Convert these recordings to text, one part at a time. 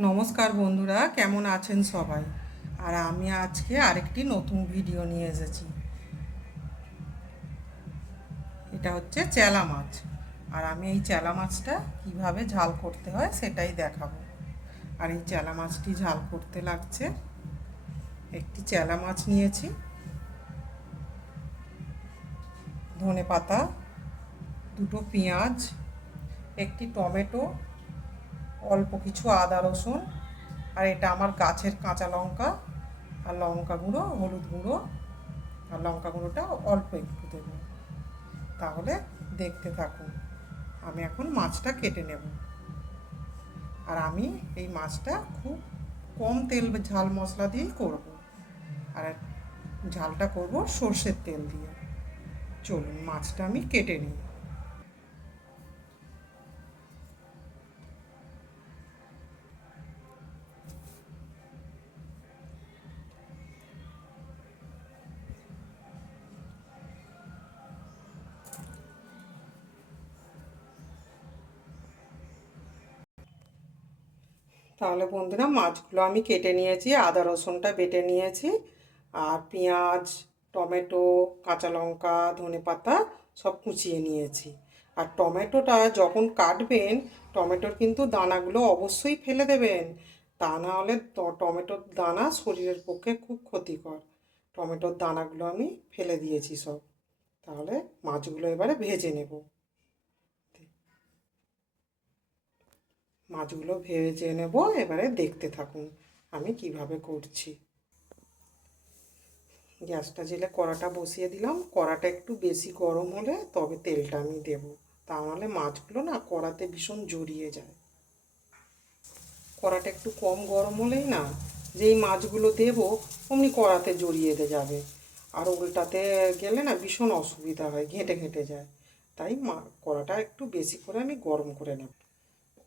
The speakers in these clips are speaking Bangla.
নমস্কার বন্ধুরা, কেমন আছেন সবাই? আর আমি আজকে আরেকটি নতুন ভিডিও নিয়ে এসেছি। এটা হচ্ছে চেলা মাছ। আর আমি এই চেলা মাছটা কীভাবে ঝাল করতে হয় সেটাই দেখাবো। আর এই চেলা মাছটি ঝাল করতে লাগছে। একটি চেলা মাছ নিয়েছি। ধনে পাতা দুটো পেঁয়াজ, একটি টমেটো অল্প কিছু আদা, রসুন আর এটা আমার গাছের কাঁচা লঙ্কা আর লঙ্কা গুঁড়ো, হলুদ গুঁড়ো আর লঙ্কা গুঁড়োটা অল্প একটু দেবো। তাহলে দেখতে থাকুন, আমি এখন মাছটা কেটে নেব। আর আমি এই মাছটা খুব কম তেল ঝাল মশলা দিয়েই করব। আর ঝালটা করব সর্ষের তেল দিয়ে। চলুন, মাছটা আমি কেটে নিই। তাহলে বন্ধুরা মাছগুলো আমি কেটে নিয়েছি, আদা রসুনটা বেটে নিয়েছি, আর পেঁয়াজ, টমেটো, কাঁচা লঙ্কা, ধনে পাতা সব কুচিয়ে নিয়েছি। আর টমেটোটা যখন কাটবেন, টমেটোর কিন্তু দানাগুলো অবশ্যই ফেলে দেবেন। তা না হলে টমেটোর দানা শরীরের পক্ষে খুব ক্ষতিকর। টমেটোর দানাগুলো আমি ফেলে দিয়েছি সব। তাহলে মাছগুলো এবারে ভেজে নেব। মাছগুলো ভেজে নেব, এবারে দেখতে থাকুন আমি কীভাবে করছি। গ্যাসটা জেলে কড়াটা বসিয়ে দিলাম। কড়াটা একটু বেশি গরম হলে তবে তেলটা আমি দেব। তা নাহলে মাছগুলো না কড়াতে ভীষণ জড়িয়ে যায়। কড়াটা একটু কম গরম হলেই না যেই মাছগুলো দেবো অমনি কড়াতে জড়িয়ে যাবে। আর উল্টাতে গেলে না ভীষণ অসুবিধা হয়, ঘেঁটে ঘেঁটে যায়। তাই মা, কড়াটা একটু বেশি করে আমি গরম করে নেব।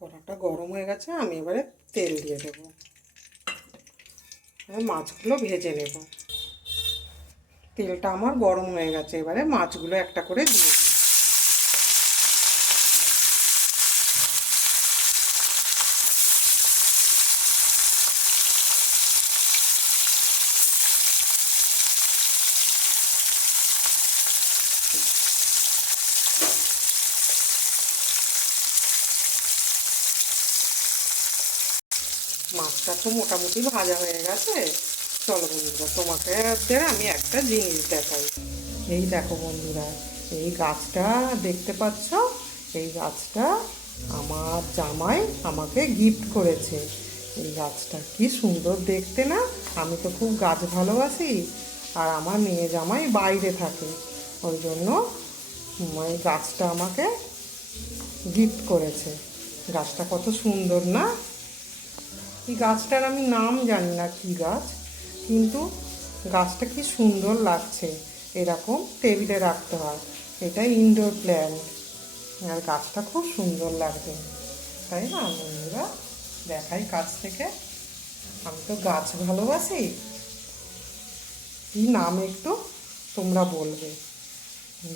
কড়াটা গরম হয়ে গেছে, আমি এবারে তেল দিয়ে দেব। মাছগুলো ভেজে নেব। তেলটা আমার গরম হয়ে গেছে, এবারে মাছগুলো একটা করে দিয়ে দিই মাছটা তো মোটামুটি ভাজা হয়ে গেছে। চলো বন্ধুরা তোমাকে আমি একটা জিনিস দেখাই। এই দেখো বন্ধুরা, এই গাছটা দেখতে পাচ্ছ? এই গাছটা আমার জামাই আমাকে গিফট করেছে। এই গাছটা কি সুন্দর দেখতে না? আমি তো খুব গাছ ভালোবাসি, আর আমার মেয়ে জামাই বাইরে থাকে। ওই জন্য ওই গাছটা আমাকে গিফট করেছে। গাছটা কত সুন্দর না? এই গাছটার আমি নাম জানি না কী গাছ, কিন্তু গাছটা কি সুন্দর লাগছে। এরকম টেবিলে রাখতে হয়। এটা ইনডোর প্ল্যান্ট আর গাছটা খুব সুন্দর লাগবে তাই না? বন্ধুরা, দেখাই কাছ থেকে। আমি তো গাছ ভালোবাসি। কি নাম একটু তোমরা বলবে।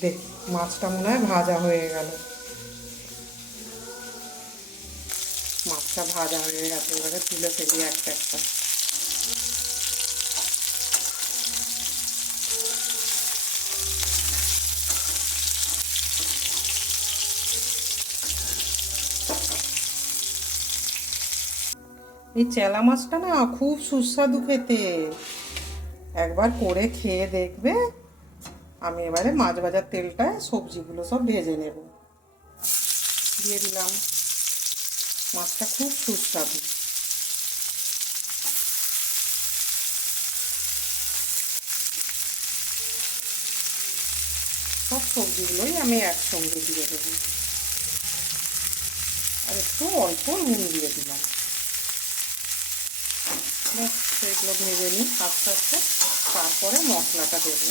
দেখ, মাছটা মনে হয় ভাজা হয়ে গেল। মাছটা ভাজা হয়ে গেছে, এবারে তুলে ফেলি একটা একটা। এই চেলা মাছটা না খুব সুস্বাদু খেতে। একবার করে খেয়ে দেখবে। আমি এবারে মাছ ভাজার তেলটায় সবজিগুলো সব ভেজে নেব। দিয়ে দিলাম। মাছটা খুব সুস্বাদু। সব সবজিগুলোই আমি একসঙ্গে দিয়ে দেবো। আর একটু অল্প নুন দিয়ে দিলাম। সেগুলো ভেজে নিই আস্তে আস্তে। তারপরে মশলাটা দেবো।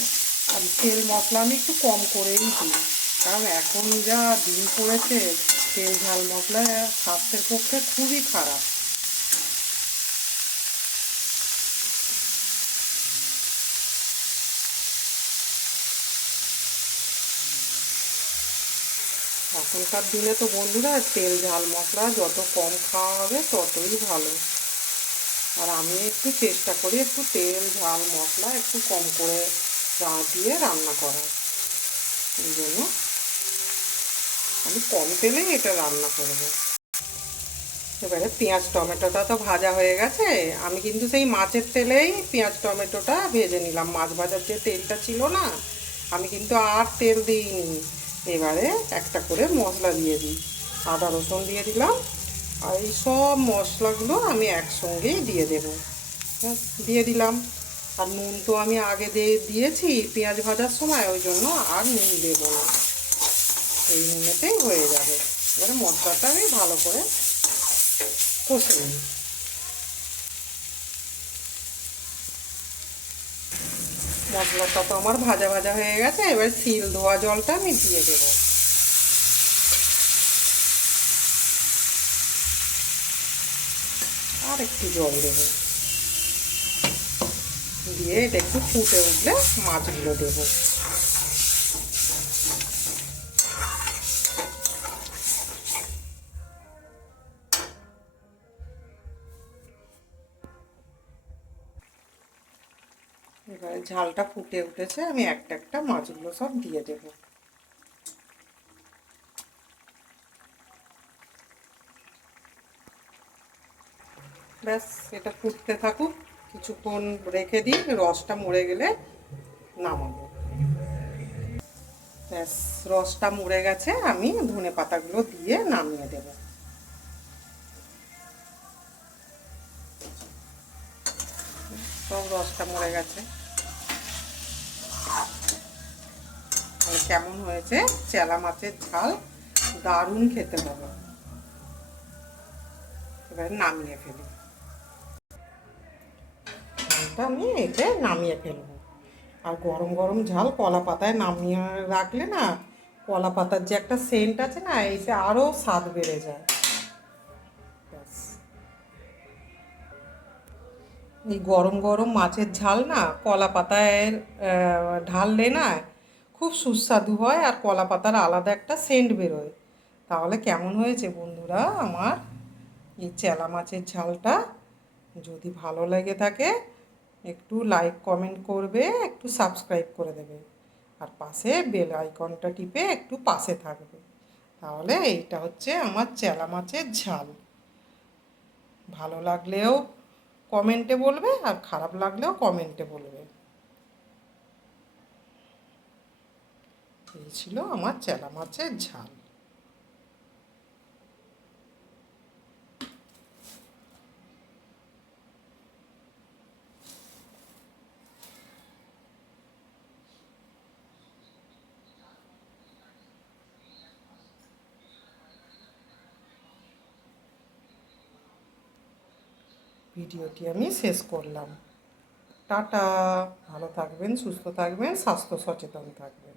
আর তেল মশলা আমি একটু কম করেই দিই। কারণ এখন যা দিন পড়েছে তেল ঝাল মশলা স্বাস্থ্যের পক্ষে খুবই খারাপ। এখনকার দিনে তো বন্ধুরা, তেল, ঝাল, মশলা যত কম খাওয়া হবে ততই ভালো। আর আমি একটু চেষ্টা করি একটু তেল, ঝাল, মশলা একটু কম করে দিয়ে রান্না করার। এই জন্য আমি কম তেলেই এটা রান্না করব। এবারে পেঁয়াজ টমেটোটা তো ভাজা হয়ে গেছে। আমি কিন্তু সেই মাছের তেলেই পেঁয়াজ টমেটোটা ভেজে নিলাম। মাছ ভাজার যে তেলটা ছিল না, আমি কিন্তু আর তেল দিইনি। এবারে একটা করে মশলা দিয়ে দিই। আদা, রসুন দিয়ে দিলাম। আর এই সব মশলাগুলো আমি একসঙ্গেই দিয়ে দেবো। দিয়ে দিলাম। আর নুন তো আমি আগে দিয়ে দিয়েছি পেঁয়াজ ভাজার সময়, ওই জন্য আর নুন দেবো না। এই নুনেতেই হয়ে যাবে। এবারে মশলাটা আমি ভালো করে কষে নিই মশলাটা তো আমার ভাজা ভাজা হয়ে গেছে, এবার সিল ধোয়া জলটা আমি দিয়ে দেবো। আর একটু জল দেবো। দিয়ে এটা একটু ফুটে উঠলে মাছগুলো দেবো। এবারে ঝালটা ফুটে উঠেছে, আমি একটা একটা মাছগুলো সব দিয়ে দেবো। ব্যাস, এটা ফুটতে থাকুক, কিছুক্ষণ রেখে দিই, রসটা মরে গেলে নামাবো। ব্যাস, রসটা মরে গেছে, আমি ধনে পাতাগুলো দিয়ে নামিয়ে দেবো। সব রসটা মরে গেছে। কেমন হয়েছে? চেলা মাছের ঝাল, দারুণ খেতে হবে। এবার নামিয়ে ফেলি। আমি এতে নামিয়ে ফেলব। আর গরম গরম ঝাল কলা পাতায় নামিয়ে রাখলে না, কলা পাতার যে একটা সেন্ট আছে না এসে আরও স্বাদ বেড়ে যায়। এই গরম গরম মাছের ঝাল না, কলা পাতায় ঢাললে না, খুব সুস্বাদু হয় আর কলা পাতার আলাদা একটা সেন্ট বেরোয়। তাহলে কেমন হয়েছে বন্ধুরা আমার? এই চেলা মাছের ঝালটা যদি ভালো লেগে থাকে, একটু লাইক কমেন্ট করবে, একটু সাবস্ক্রাইব করে দেবে। আর পাশে বেল আইকনটা টিপে একটু পাশে থাকবে। তাহলে এইটা হচ্ছে আমার চেলা মাছের ঝাল। ভালো লাগলেও কমেন্টে বলবে আর খারাপ লাগলেও কমেন্টে বলবে। এই ছিল আমার চেলা মাছের ঝাল। ভিডিওটি আমি শেষ করলাম। টাটা ভালো থাকবেন সুস্থ থাকবেন স্বাস্থ্য সচেতন থাকবেন।